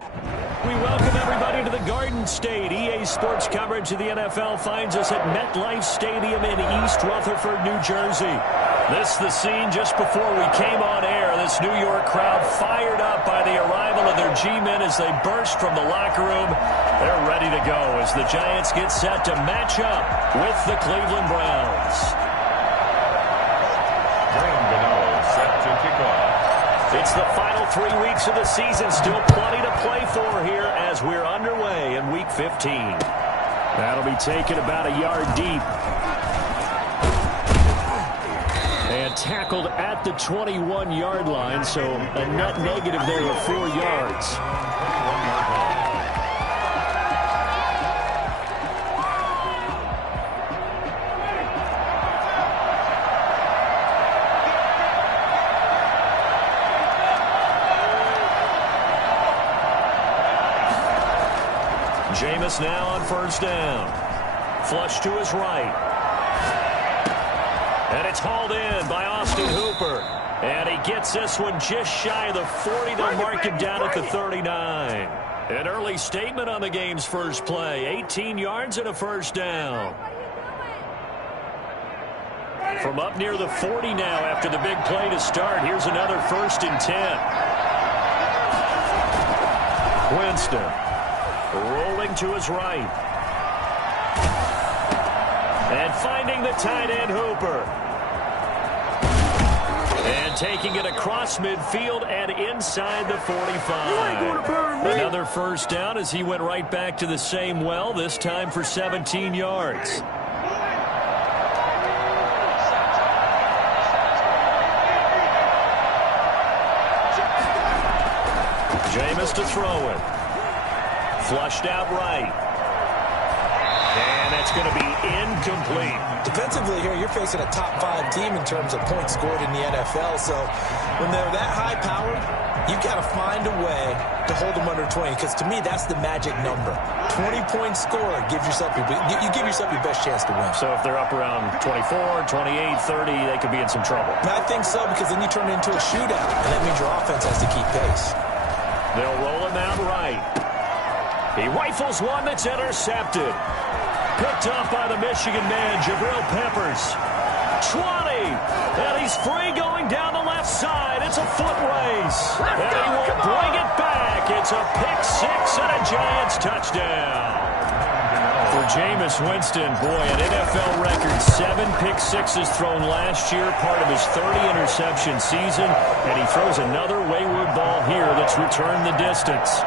We welcome everybody to the Garden State. EA Sports coverage of the NFL finds us at MetLife Stadium in East Rutherford, New Jersey. This is the scene just before we came on air. This New York crowd fired up by the arrival of their G-men as they burst from the locker room. They're ready to go as the Giants get set to match up with the Cleveland Browns. Graham Gano set to kick off. It's the final 3 weeks of the season. Still plenty to play for here as we're underway in Week 15. That'll be taken about a yard deep. And tackled at the 21-yard line, so a net negative there of 4 yards. Jameis now on first down. Flush to his right. And it's hauled in by Austin Hooper. And he gets this one just shy of the 40. They'll mark him down at the 39. An early statement on the game's first play. 18 yards and a first down. From up near the 40 now after the big play to start. Here's another 1st and 10. Winston. Rolling to his right. And finding the tight end, Hooper. And taking it across midfield and inside the 45. Another first down as he went right back to the same well, this time for 17 yards. Jameis to throw it. Flushed out right. And that's going to be incomplete. Defensively here, you're facing a top 5 team in terms of points scored in the NFL. So when they're that high-powered, you've got to find a way to hold them under 20. Because to me, that's the magic number. 20-point score gives yourself you give yourself your best chance to win. So if they're up around 24, 28, 30, they could be in some trouble. I think so, because then you turn it into a shootout. And that means your offense has to keep pace. They'll roll him out right. He rifles one that's intercepted. Picked up by the Michigan man, Jabril Peppers. 20. And he's free going down the left side. It's a foot race. And he will bring it back. It's a pick 6 and a Giants touchdown. For Jameis Winston, boy, an NFL record 7 pick sixes thrown last year, part of his 30-interception season. And he throws another wayward ball here that's returned the distance.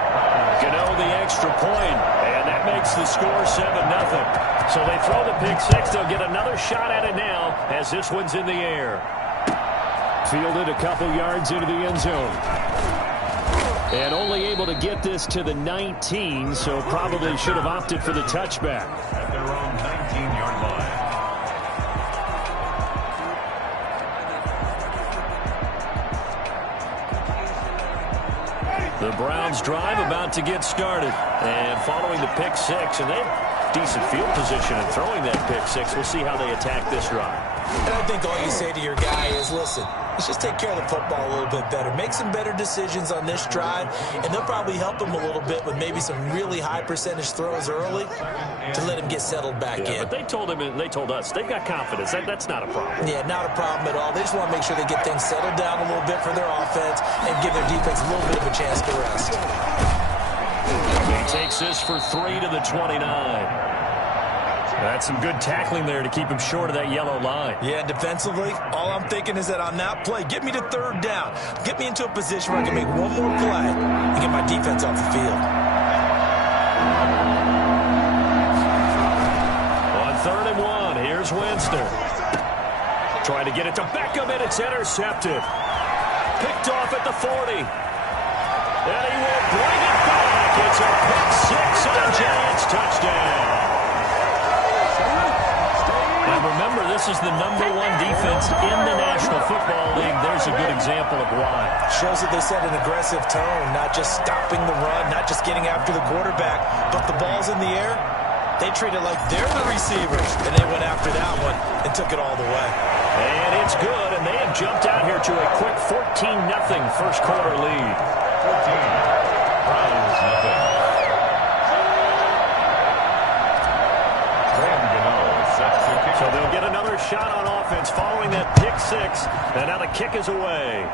Gano the extra point, and that makes the score 7-0. So they throw the pick 6. They'll get another shot at it now as this one's in the air. Fielded a couple yards into the end zone. And only able to get this to the 19, so probably should have opted for the touchback. At their own 19-yard line. The Browns drive about to get started. And following the pick 6, and they have decent field position in throwing that pick 6. We'll see how they attack this drive. And I think all you say to your guy is, listen, let's just take care of the football a little bit better. Make some better decisions on this drive, and they'll probably help him a little bit with maybe some really high percentage throws early to let him get settled back in. But they told him, and they told us, they've got confidence. That's not a problem. Yeah, not a problem at all. They just want to make sure they get things settled down a little bit for their offense and give their defense a little bit of a chance to rest. He takes this for 3 to the 29. That's some good tackling there to keep him short of that yellow line. Yeah, defensively, all I'm thinking is that on that play, get me to 3rd down. Get me into a position where I can make one more play and get my defense off the field. On 3rd and 1, here's Winston. Trying to get it to Beckham, and it's intercepted. Picked off at the 40. And he will bring it back. It's a pick 6 and a Giants touchdown. And remember, this is the #1 defense in the National Football League. There's a good example of why. Shows that they set an aggressive tone, not just stopping the run, not just getting after the quarterback, but the ball's in the air. They treat it like they're the receivers, and they went after that one and took it all the way. And it's good, and they have jumped out here to a quick 14-0 first quarter lead. 14. Browns is away.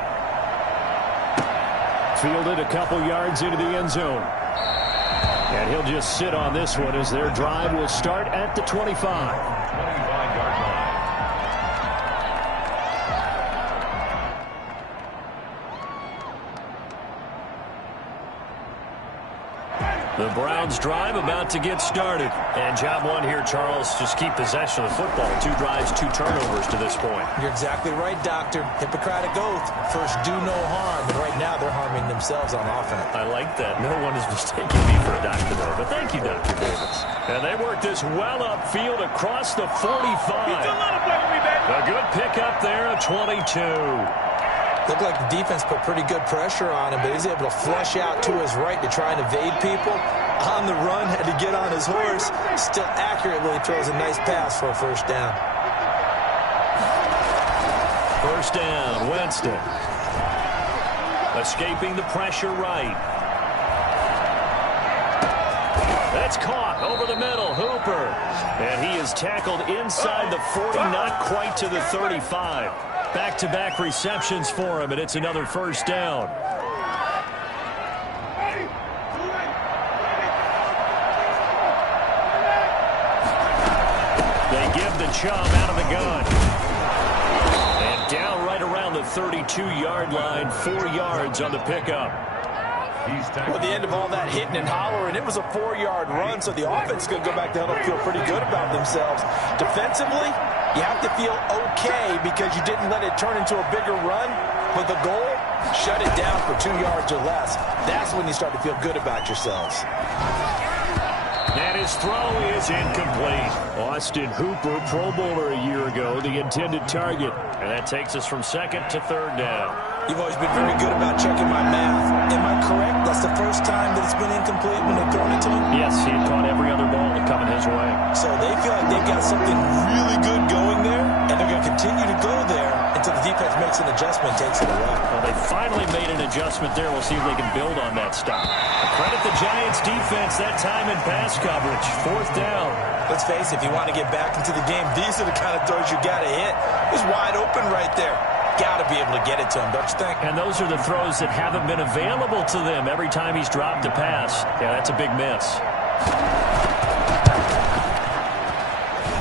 Fielded a couple yards into the end zone. And he'll just sit on this one as their drive will start at the 25. 25-yard line. The Browns drive about to get started. And job one here, Charles, just keep possession of the football. 2 drives, 2 turnovers to this point. You're exactly right, Doctor. Hippocratic oath. First, do no harm. And right now, they're harming themselves on offense. I like that. No one is mistaking me for a doctor there. But thank you, Dr. Davis. And they work this well upfield across the 45. A good pickup there, a 22. Looked like the defense put pretty good pressure on him, but he's able to flush out to his right to try and evade people. On the run, had to get on his horse. Still accurately throws a nice pass for a first down. First down, Winston. Escaping the pressure right. That's caught over the middle, Hooper. And he is tackled inside the 40, not quite to the 35. Back-to-back receptions for him, and it's another first down. They give the Chubb out of the gun. And down right around the 32-yard line, 4 yards on the pickup. Well, at the end of all that hitting and hollering, it was a 4-yard run, so the offense is going to go back to huddle and feel pretty good about themselves. Defensively, you have to feel okay because you didn't let it turn into a bigger run. But the goal, shut it down for 2 yards or less. That's when you start to feel good about yourselves. And his throw is incomplete. Austin Hooper, Pro Bowler a year ago, the intended target. And that takes us from second to third down. You've always been very good about checking my math. Am I correct? That's the first time that it's been incomplete when they've thrown it to him? Yes, he had caught every other ball coming his way. So they feel like they've got something really good going there, and they're going to continue to go there until the defense makes an adjustment, takes it away. Well, they finally made an adjustment there. We'll see if they can build on that stop. Credit the Giants defense that time in pass coverage. Fourth down. Let's face it, if you want to get back into the game, these are the kind of throws you got to hit. It was wide open right there. Got to be able to get it to him, don't you think? And those are the throws that haven't been available to them every time he's dropped a pass. Yeah, that's a big miss.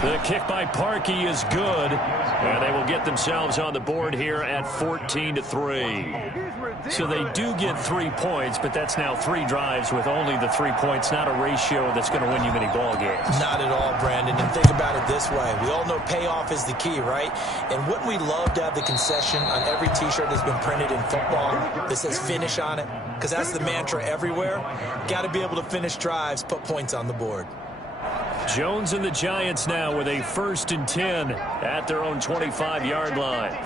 The kick by Parkey is good. And they will get themselves on the board here at 14-3. So they do get 3 points, but that's now 3 drives with only the 3 points, not a ratio that's going to win you many ball games. Not at all, Brandon. And think about it this way. We all know payoff is the key, right? And wouldn't we love to have the concession on every T-shirt that's been printed in football that says finish on it? Because that's the mantra everywhere. Got to be able to finish drives, put points on the board. Jones and the Giants now with a 1st and 10 at their own 25-yard line.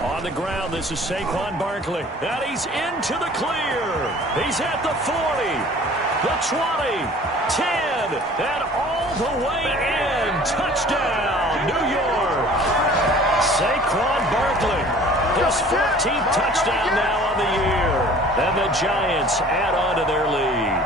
On the ground, this is Saquon Barkley. And he's into the clear. He's at the 40, the 20, 10, and all the way in. Touchdown, New York. Saquon Barkley, his 14th touchdown now on the year. And the Giants add on to their lead.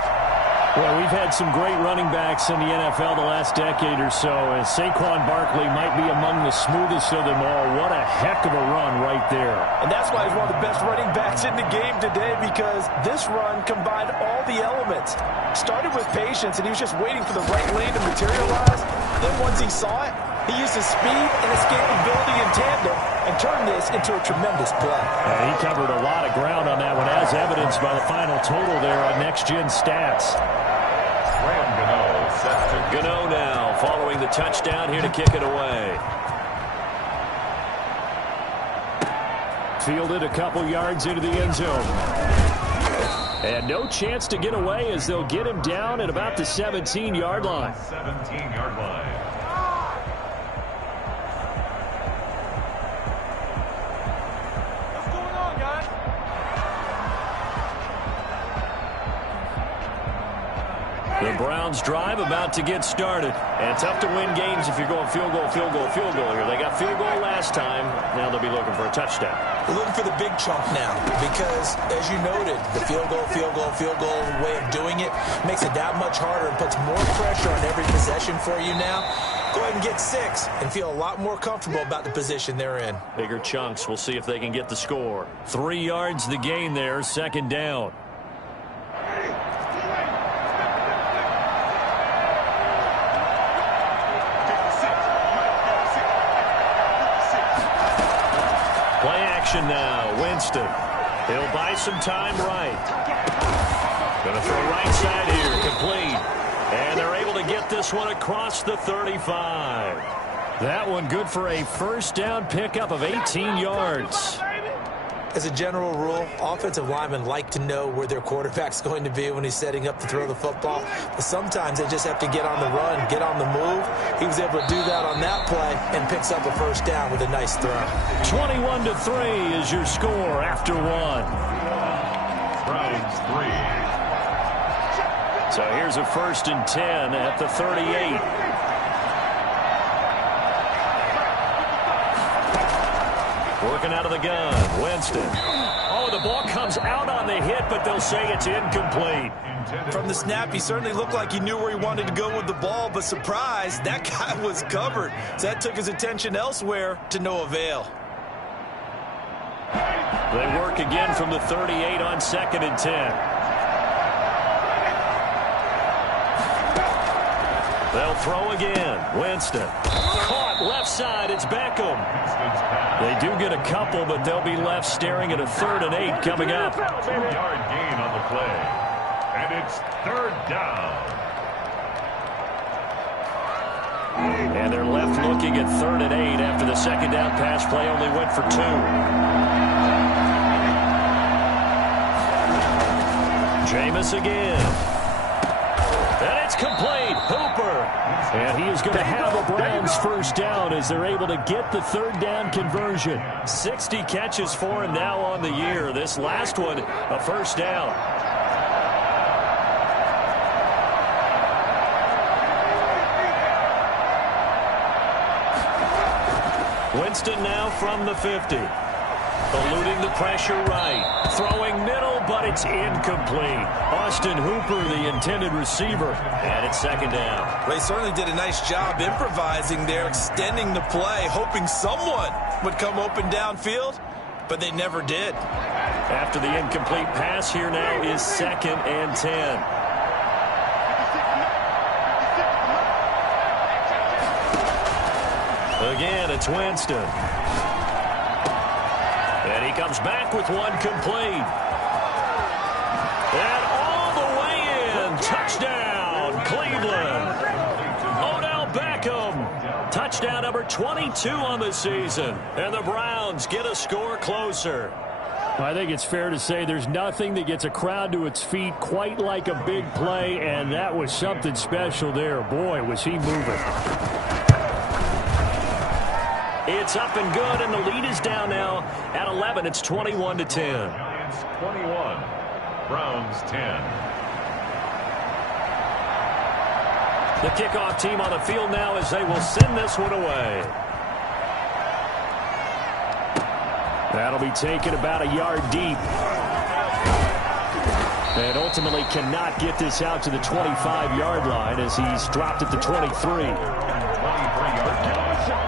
Well, we've had some great running backs in the NFL the last decade or so, and Saquon Barkley might be among the smoothest of them all. What a heck of a run right there. And that's why he's one of the best running backs in the game today, because this run combined all the elements. Started with patience, and he was just waiting for the right lane to materialize. Then once he saw it, he used his speed and escapability in tandem and turned this into a tremendous play. And he covered a lot of ground on that one, as evidenced by the final total there on Next Gen Stats. Graham Gano set to Gano now following the touchdown here to kick it away. Fielded a couple yards into the end zone. And no chance to get away as they'll get him down at about the 17-yard line. 17-yard line. The Browns drive about to get started. And tough to win games if you're going field goal, field goal, field goal here. They got field goal last time. Now they'll be looking for a touchdown. We're looking for the big chunk now because, as you noted, the field goal way of doing it makes it that much harder and puts more pressure on every possession for you now. Go ahead and get 6 and feel a lot more comfortable about the position they're in. Bigger chunks. We'll see if they can get the score. 3 yards the gain there, second down. Play action now. Winston. He'll buy some time right. Going to throw right side here. Complete. And they're able to get this one across the 35. That one good for a first down pickup of 18 yards. As a general rule, offensive linemen like to know where their quarterback's going to be when he's setting up to throw the football. But sometimes they just have to get on the run, get on the move. He was able to do that on that play and picks up a first down with a nice throw. 21-3 is your score after 1. Browns 3. So here's a 1st and 10 at the 38. Working out of the gun, Winston. Oh, the ball comes out on the hit, but they'll say it's incomplete. From the snap, he certainly looked like he knew where he wanted to go with the ball, but surprise, that guy was covered. So that took his attention elsewhere to no avail. They work again from the 38 on 2nd and 10. They'll throw again. Winston. Caught left side. It's Beckham. They do get a couple, but they'll be left staring at a 3rd and 8 coming up. 2-yard gain on the play. And it's 3rd down. And they're left looking at 3rd and 8 after the 2nd down pass play only went for 2. Jameis again. And it's complete. Hooper. And he is going to have the Browns first down as they're able to get the 3rd down conversion. 60 catches for him now on the year. This last one, a first down. Winston now from the 50. Eluding the pressure right. Throwing middle, but it's incomplete. Austin Hooper, the intended receiver. And it's 2nd down. Well, he certainly did a nice job improvising there, extending the play, hoping someone would come open downfield, but they never did. After the incomplete pass, here now is 2nd and 10. Again, it's Winston. And he comes back with one complete. And all the way in. Touchdown, Cleveland. Odell Beckham. Touchdown number 22 on the season. And the Browns get a score closer. I think it's fair to say there's nothing that gets a crowd to its feet quite like a big play, and that was something special there. Boy, was he moving. It's up and good, and the lead is down now at 11. It's 21-10. Giants 21. Browns 10. The kickoff team on the field now as they will send this one away. That'll be taken about a yard deep. And ultimately cannot get this out to the 25-yard line as he's dropped at the 23. 23-yard loss.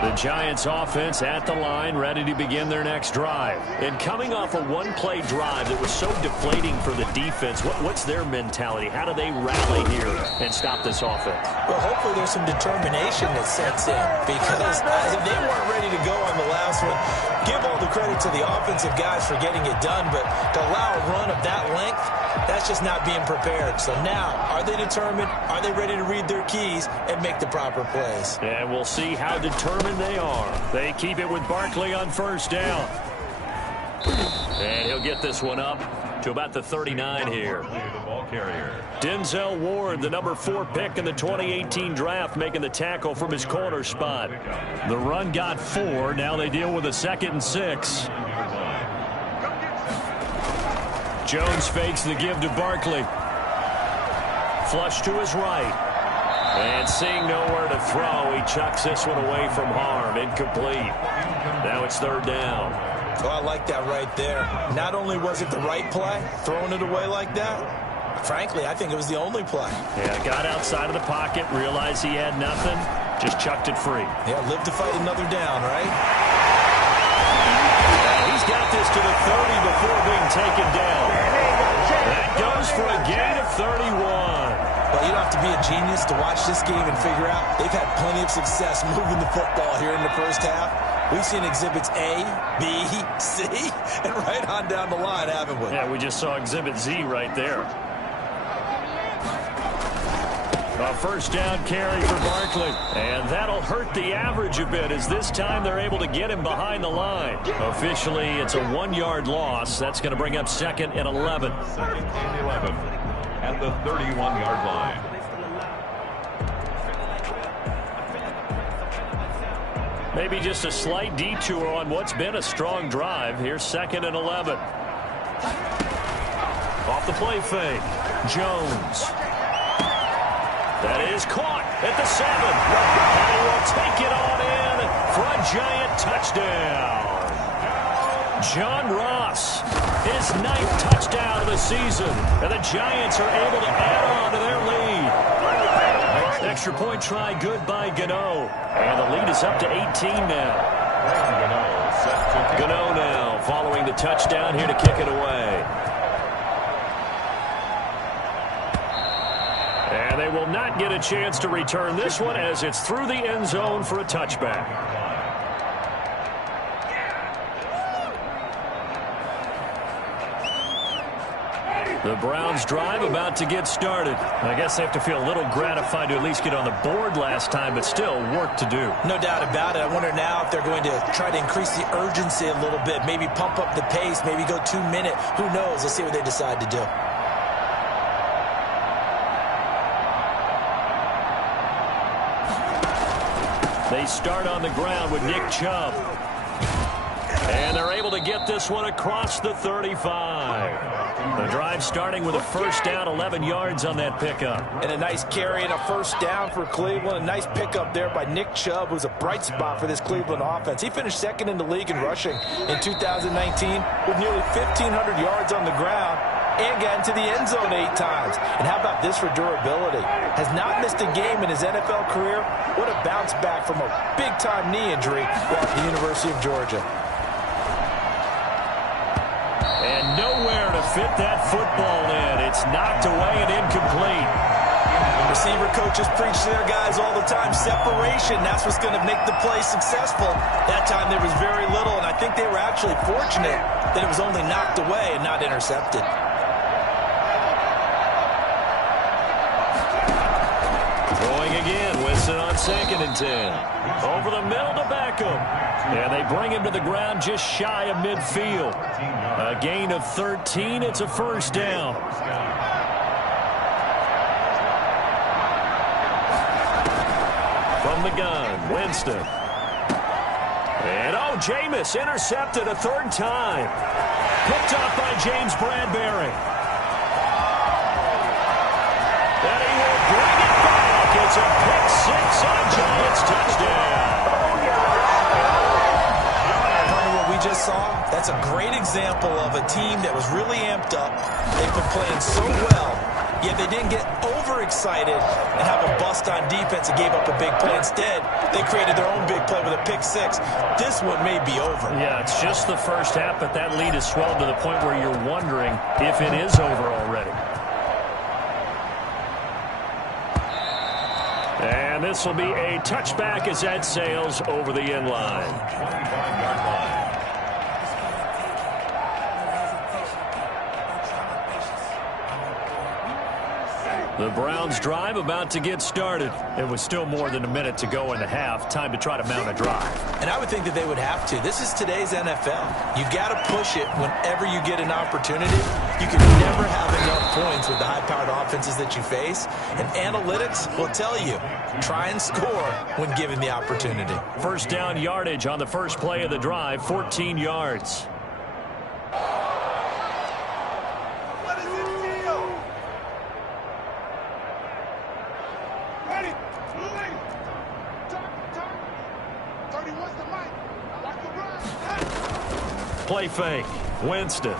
The Giants offense at the line, ready to begin their next drive. And coming off a one-play drive that was so deflating for the defense, what's their mentality? How do they rally here and stop this offense? Well, hopefully there's some determination that sets in because they weren't ready to go on the last one. Give all the credit to the offensive guys for getting it done, but to allow a run of that length, that's just not being prepared. So now, are they determined? Are they ready to read their keys and make the proper plays? And we'll see how determined they are. They keep it with Barkley on first down. And he'll get this one up to about the 39 here. The ball carrier. Denzel Ward, the number 4 pick in the 2018 draft, making the tackle from his corner spot. The run got 4. Now they deal with a 2nd and 6. Jones fakes the give to Barkley. flush to his right. And seeing nowhere to throw, he chucks this one away from harm. Incomplete. Now it's third down. Oh, I like that right there. Not only was it the right play, throwing it away like that, frankly, I think it was the only play. Yeah, got outside of the pocket, realized he had nothing, just chucked it free. Yeah, live to fight another down, right? He's got this to the 30 before being taken down. That goes for a gain of 31. Well, you don't have to be a genius to watch this game and figure out they've had plenty of success moving the football here in the first half. We've seen exhibits A, B, C, and right on down the line, haven't we? Yeah, we just saw exhibit Z right there. A first down carry for Barkley. And that'll hurt the average a bit as this time they're able to get him behind the line. Officially, it's a 1-yard loss. That's going to bring up 2nd and 11. 2nd and 11 at the 31-yard line. Maybe just a slight detour on what's been a strong drive. Here's 2nd and 11. Off the play fake. Jones. That is caught at the 7. And he will take it on in for a Giant touchdown. John Ross, his 9th touchdown of the season. And the Giants are able to add on to their lead. Extra point try good by Gano. And the lead is up to 18 now. Gano now following the touchdown here to kick it away. And they will not get a chance to return this one as it's through the end zone for a touchback. The Browns drive about to get started. I guess they have to feel a little gratified to at least get on the board last time, but still work to do. No doubt about it. I wonder now if they're going to try to increase the urgency a little bit, maybe pump up the pace, maybe go 2-minute. Who knows? Let's see what they decide to do. They start on the ground with Nick Chubb. And they're able to get this one across the 35. The drive starting with a first down, 11 yards on that pickup. And a nice carry and a first down for Cleveland. A nice pickup there by Nick Chubb, who's a bright spot for this Cleveland offense. He finished 2nd in the league in rushing in 2019 with nearly 1,500 yards on the ground and got into the end zone 8 times. And how about this for durability? Has not missed a game in his NFL career. What a bounce back from a big-time knee injury while at the University of Georgia. And nowhere to fit that football in. It's knocked away and incomplete. Receiver coaches preach to their guys all the time. Separation, that's what's going to make the play successful. That time there was very little, and I think they were actually fortunate that it was only knocked away and not intercepted. Throwing again, Winston on 2nd and 10. Over the middle to Beckham. And they bring him to the ground just shy of midfield. A gain of 13. It's a first down. From the gun, Winston. And Jameis intercepted a 3rd time. Picked up by James Bradbury. And he will bring it back. It's a pick 6 on a Giants touchdown. Just saw, that's a great example of a team that was really amped up. They've been playing so well, yet they didn't get overexcited and have a bust on defense and gave up a big play. Instead, they created their own big play with a pick 6. This one may be over. Yeah, it's just the first half, but that lead has swelled to the point where you're wondering if it is over already. And this will be a touchback as that sails over the end line. 25-yard line. The Browns drive about to get started. It was still more than a minute to go in the half. Time to try to mount a drive. And I would think that they would have to. This is today's NFL. You got to push it whenever you get an opportunity. You can never have enough points with the high-powered offenses that you face. And analytics will tell you, try and score when given the opportunity. First down yardage on the first play of the drive, 14 yards. play fake. Winston.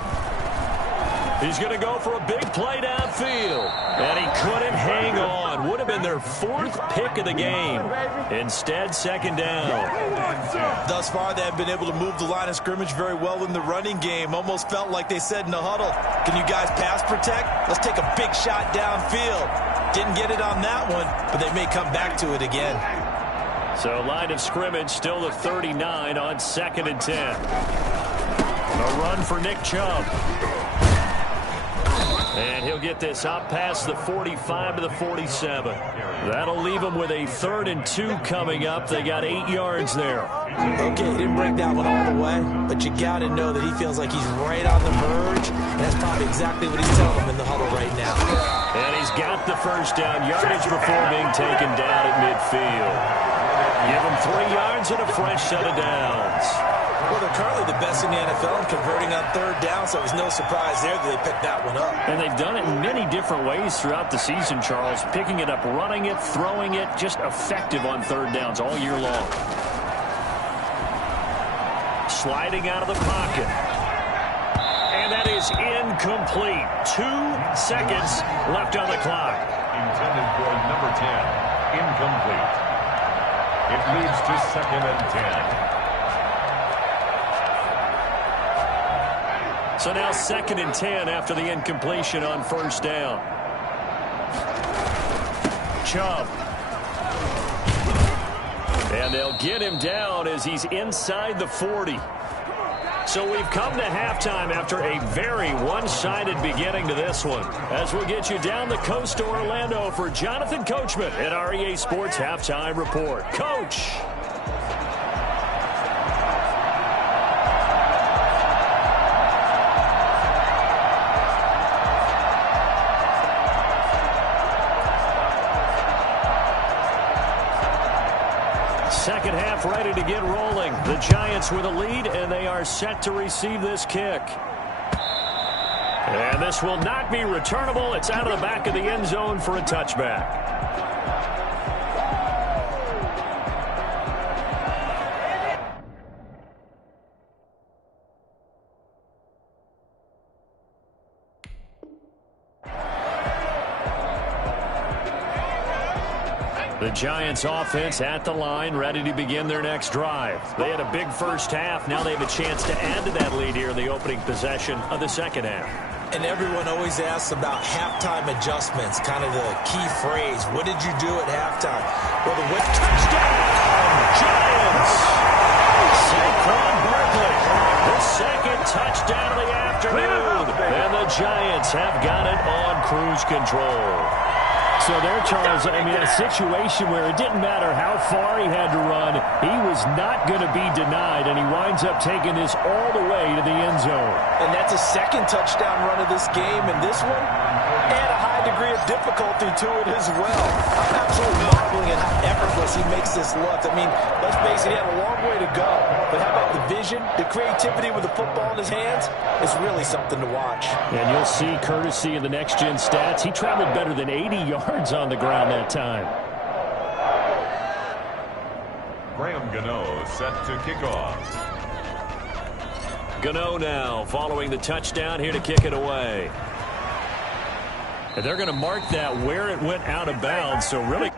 He's going to go for a big play downfield. And he couldn't hang on. Would have been their 4th pick of the game. Instead, 2nd down. Thus far, they have been able to move the line of scrimmage very well in the running game. Almost felt like they said in the huddle, can you guys pass protect? Let's take a big shot downfield. Didn't get it on that one, but they may come back to it again. So line of scrimmage still the 39 on 2nd and 10. A run for Nick Chubb. And he'll get this up past the 45 to the 47. That'll leave him with a 3rd and 2 coming up. They got 8 yards there. Okay, he didn't break that one all the way, but you got to know that he feels like he's right on the verge. And that's probably exactly what he's telling them in the huddle right now. And he's got the 1st down yardage before being taken down at midfield. Give him 3 yards and a fresh set of downs. Well, they're currently the best in the NFL in converting on 3rd down, so it was no surprise there that they picked that one up. And they've done it in many different ways throughout the season, Charles. Picking it up, running it, throwing it, just effective on 3rd downs all year long. Sliding out of the pocket. And that is incomplete. 2 seconds left on the clock. Intended for number 10. Incomplete. It leads to 2nd and 10. So now 2nd and 10 after the incompletion on 1st down. Chubb. And they'll get him down as he's inside the 40. So we've come to halftime after a very one-sided beginning to this one. As we'll get you down the coast to Orlando for Jonathan Coachman at our EA Sports Halftime Report. Coach! Second half ready to get rolling. The Giants with a lead, and they are set to receive this kick. And this will not be returnable. It's out of the back of the end zone for a touchback. The Giants offense at the line, ready to begin their next drive. They had a big first half. Now they have a chance to add to that lead here in the opening possession of the second half. And everyone always asks about halftime adjustments, kind of the key phrase. What did you do at halftime? Well, the whip touchdown, Giants! Saquon Barkley, the second touchdown of the afternoon. And the Giants have got it on cruise control. So there, Charles, I mean, a situation where it didn't matter how far he had to run, he was not going to be denied, and he winds up taking this all the way to the end zone. And that's a 2nd touchdown run of this game, and this one had a high degree of difficulty to it as well. I'm absolutely marveling at how effortless he makes this look. I mean, let's face it, he had a long way to go. But how about the vision, the creativity with the football in his hands? It's really something to watch. And you'll see, courtesy of the next-gen stats, he traveled better than 80 yards on the ground that time. Graham Gano set to kick off. Gano now following the touchdown here to kick it away. And they're going to mark that where it went out of bounds, so really...